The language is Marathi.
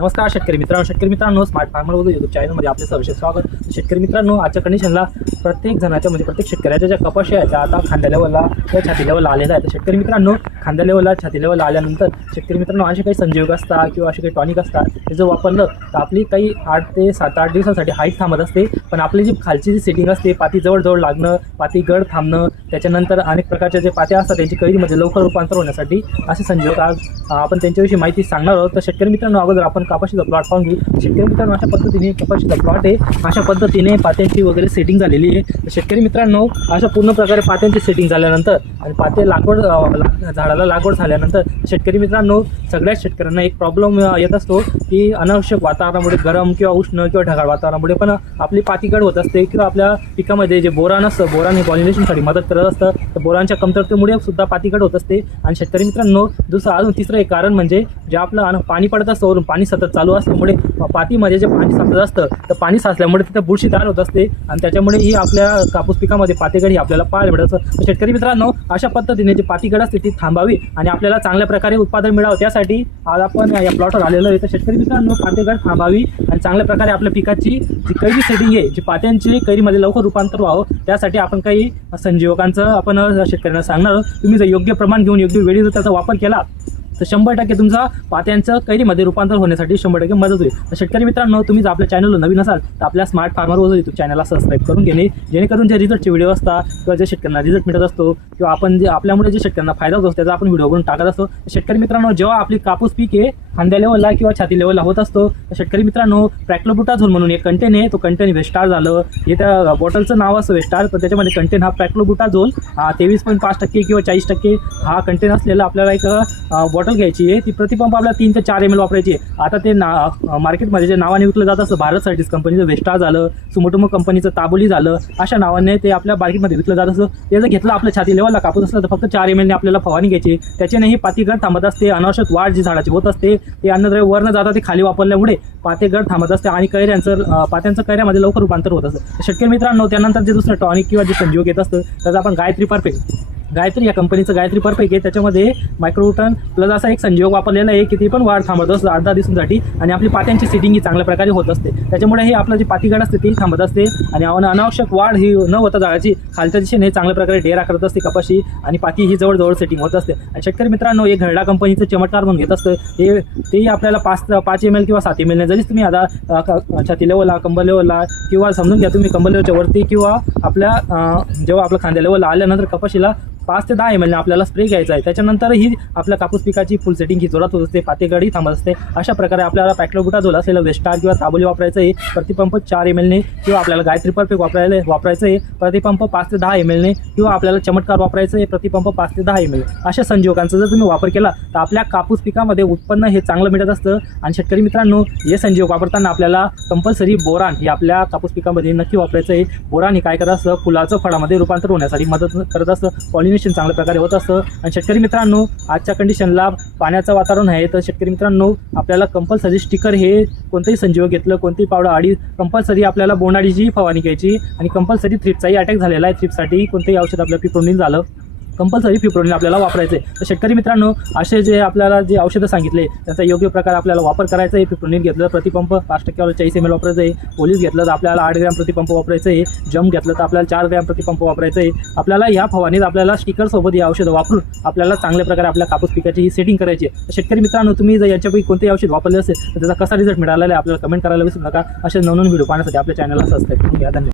नमस्कार शेतकरी मित्रांनो शेतकरी मित्रांनो स्मार्ट फार्मर वगैरे युट्यूब चॅनलमध्ये आपले सहर्ष स्वागत. शेतकरी मित्रांनो आजच्या कंडिशनला प्रत्येक जणाच्या म्हणजे प्रत्येक शेतकऱ्याच्या ज्या कपाशी आहेत त्या आता खांद्या लेवलला किंवा छाती लेवलला आलेल्या आहेत. तर शेतकरी मित्रांनो खांद्या लेवलला छाती लेवलला आल्यानंतर शेतकरी मित्रांनो असे काही संजीवक असतात किंवा असे काही टॉनिक असतात ते जर वापरलं तर आपली काही आठ ते सात आठ दिवसासाठी हाईट थांबत असते. पण आपली जी खालची जी सेटिंग असते पाती जवळजवळ लागणं पाती गड थांबणं त्याच्यानंतर अनेक प्रकारच्या जे पात्या असतात त्यांची कैदीमध्ये लवकर रूपांतर होण्यासाठी असे संजीवक आज आपण त्यांच्याविषयी माहिती सांगणार आहोत. तर शेतकरी मित्रांनो अगोदर आपण कापाशीचा प्लॉट पाहून घेऊ शेतकरी मित्रांनो अशा पद्धतीने कपाशीचा प्लॉट आहे. अशा पद्धतीने पात्यांची वगैरे सेटिंग झालेली आहे. तर शेतकरी मित्रांनो अशा पूर्ण प्रकारे पात्यांची सेटिंग झाल्यानंतर आणि पाते लागवड झाडाला लागवड झाल्यानंतर शेतकरी मित्रांनो सगळ्याच शेतकऱ्यांना एक प्रॉब्लेम येत असतो की अनावश्यक वातावरणामुळे गरम किंवा उष्ण किंवा ढगाळ वातावरणामुळे पण आपली पातीगड होत असते किंवा आपल्या पिकामध्ये जे बोरान असतं बोरान हे पॉलिनेशनसाठी मदत करत असतं. तर बोरांच्या कमतरतेमुळे सुद्धा पातीगड होत असते. आणि शेतकरी मित्रांनो दुसरं अजून तिसरं एक कारण म्हणजे जे आपलं पाणी पडत असतं वरून पाणी सतत चालू असल्यामुळे पातीमध्ये जे पाणी साचत असतं तर पाणी साचल्यामुळे तिथं बुरशी तयार होत असते. आणि त्याच्यामुळे ही आपल्या कापूस पिकामध्ये पातीगड ही आपल्याला पाहायला मिळत असतं. शेतकरी मित्रांनो अशा पद्धतीने जी पातीगड असते ती थांबावी आणि आपल्याला चांगल्या प्रकारे उत्पादन मिळावं. त्यासाठी आज आपण या प्लॉटवर आलेलो आहे. तर शेतकरी मित्रांनो पातेगड थांबावी आणि चांगल्या प्रकारे आपल्या पिकाची जी कैरी सेटिंग आहे जी पात्यांची कैरीमध्ये लवकर रूपांतर व्हावं. त्यासाठी आपण काही संजीवकांचं आपण शेतकऱ्यांना सांगणार तुम्ही जर योग्य प्रमाण घेऊन योग्य वेळी जर त्याचा वापर केला तर शंभर टक्के तुमचा पात्यांचं कैरीमध्ये रूपांतर होण्यासाठी शंभर टक्के मदत होईल. तर शेतकरी मित्रांनो तुम्ही जर आपल्या चॅनलला नवीन असाल तर आपल्या स्मार्ट फार्मर वगैरे युट्यूब चॅनलला सबस्क्राईब करून घेणे. जेणेकरून जे रिझल्टचे व्हिडिओ असतात किंवा जे शेतकऱ्यांना रिझल्ट मिळत असतो किंवा आपण जे आपल्यामुळे जे शेतकऱ्यांना फायदा होत असतो त्याचा आपण व्हिडिओ करून टाकत असतो. शेतकरी मित्रांनो जेव्हा आपली कापूस पीक आहे खांद्या लेवलला किंवा छाती लेवलला होत असतो तर शेतकरी मित्रांनो प्रॅक्लोबुटाझोल म्हणून एक कंटेन आहे. तो कंटेन वेस्टार झालं. हे त्या बॉटलचं नाव असतं वेस्टार तर त्याच्यामध्ये कंटेन हा प्रॅक्लोबुटाझोल. हा तेवीस पॉईंट पाच टक्के किंवा चाळीस टक्के हा कंटेन असलेला आपल्याला एक बॉटल घ्यायची आहे. ती प्रतिपंप आपल्याला तीन ते चार एम एल वापरायची आहे. आता ते ना मार्केटमध्ये जे नावाने विकलं जात असतं भारत सर्टिस कंपनीचं वेस्टा झालं सुमोटोमो कंपनीचं ताबोली झालं अशा नावाने ते आपल्या मार्केटमध्ये विकलं जात असतं ते जर घेतलं आपल्या छाती लेवलला कापूस असलं तर फक्त चार एम एलने आपल्याला फवारणी घ्यायची त्याच्यानेही पातीगड थांबत असते अनावश्यक वाढ जी झाडाची होत असते ते अन्नद्रव्य वरनं जाता ते खाली वापरल्यामुळे पातेगड थांबत असते आणि कैऱ्यांचं पात्यांचं कैऱ्यामध्ये लवकर रूपांतर होत असतं. शक्य शेतकरी मित्रांनो त्यानंतर जे दुसरं टॉनिक किंवा जे संजीव घेत असतं त्याचा आपण गायत्री परफेक्ट गायत्री या कंपनीचं गायत्री परफेक्ट आहे. त्याच्यामध्ये मायक्रोटन प्लस असा एक संजीवक वापरलेला आहे की ती पण वाढ थांबत असतं आठ दहा दिवसांसाठी आणि आपली पात्यांची सिटिंग ही चांगल्या प्रकारे होत असते. त्याच्यामुळे हे आपलं जी पातीगड असते ती थांबत असते. आणि अनावश्यक वाढ ही न होता झाडाची खालच्या दिशेने चांगल्या प्रकारे डेरा करत असते कपाशी आणि पाती ही जवळजवळ सेटिंग होत असते. आणि शेतकरी मित्रांनो हे घरडा कंपनीचं चमत्कार म्हणून घेत असतं. हे तेही आपल्याला पाच पाच एम एल किंवा सात एम एल जरीच तुम्ही आता छाती लेवलला कंबल लेवलला किंवा समजून घ्या तुम्ही कंबल लेवलच्या वरती किंवा आपल्या जेव्हा आपलं खांद्या लेवलला आल्यानंतर कपाशीला पाच ते दहा एम एलने आपल्याला स्प्रे घ्यायचा आहे. त्याच्यानंतर ही आपल्या कापूस पिकाची फुल सेटिंग ही जोरात होत असते पातेगडी थांबत असते. अशा प्रकारे आपल्याला पॅक्लोबुटा झोल असलेलं वेस्टार किंवा ताबोली वापरायचं आहे प्रतिपंप चार एम एलने किंवा आपल्याला गायत्री परफेक्ट वापरायला वापरायचं आहे प्रतिपंप पाच ते दहा एम एलने किंवा आपल्याला चमत्कार वापरायचं आहे प्रतिपंप पाच ते दहा एम एल अशा संजीवकांचा जर तुम्ही वापर केला तर आपल्या कापूस पिकामध्ये उत्पन्न हे चांगलं मिळत असतं. आणि शेतकरी मित्रांनो हे संजीवक वापरताना आपल्याला कंपल्सरी बोरान हे आपल्या कापूस पिकामध्ये नक्की वापरायचं आहे बोरान हे काय करत असतं? फुलाचं फळामध्ये रूपांतर होण्यासाठी मदत करत असतं. पॉलिनेशन चांगल्या प्रकारे होत असतं. आणि शेतकरी मित्रांनो आजच्या कंडिशनला पाण्याचं वातावरण आहे तर शेतकरी मित्रांनो आपल्याला कंपल्सरी स्टिकर हे कोणतंही संजीवक घेतलं कोणतीही पावडर आडी कंपल्सरी आपल्याला बोंडाडीची फवारणी घ्यायची आणि कंपल्सरी थ्रिपचाही अटॅक झालेला आहे. थ्रिपसाठी कोणतंही औषध आपल्या पिप्रोनिन झालं. कंपल्सरी फिप्रोनिन आपल्याला वापरायचं आहे तर शेतकरी मित्रांनो असे जे आपल्याला जे औषधं सांगितले त्याचा योग्य प्रकारे आपल्याला वापर करायचा आहे फिप्रोनिन घेतलं प्रतिपंप पाच टक्क्यावर चाळीस एम एल वापरायचं आहे पोलीस घेतलं तर आपल्याला आठ ग्रॅम प्रतिपंप वापरायचं आहे जम घेतलं तर आपल्याला चार ग्रॅम प्रतिपंप वापरायचं आहे आपल्याला या फवानीत आपल्याला स्टिकरसोबत ही औषधं वापरून आपल्याला चांगल्या प्रकारे आपल्या कापूस पिकाची ही सेटिंग करायची आहे शेतकरी मित्रांनो तुम्ही जर याच्यापैकी कोणतेही औषध वापरले असेल तर त्याचा कसा रिझल्ट मिळालेला आहे आपल्याला कमेंट करायला विसरू नका. असे नवनवीन व्हिडिओ पाहण्यासाठी आपल्या चॅनलला सबस्क्राईब करून घ्या. धन्यवाद.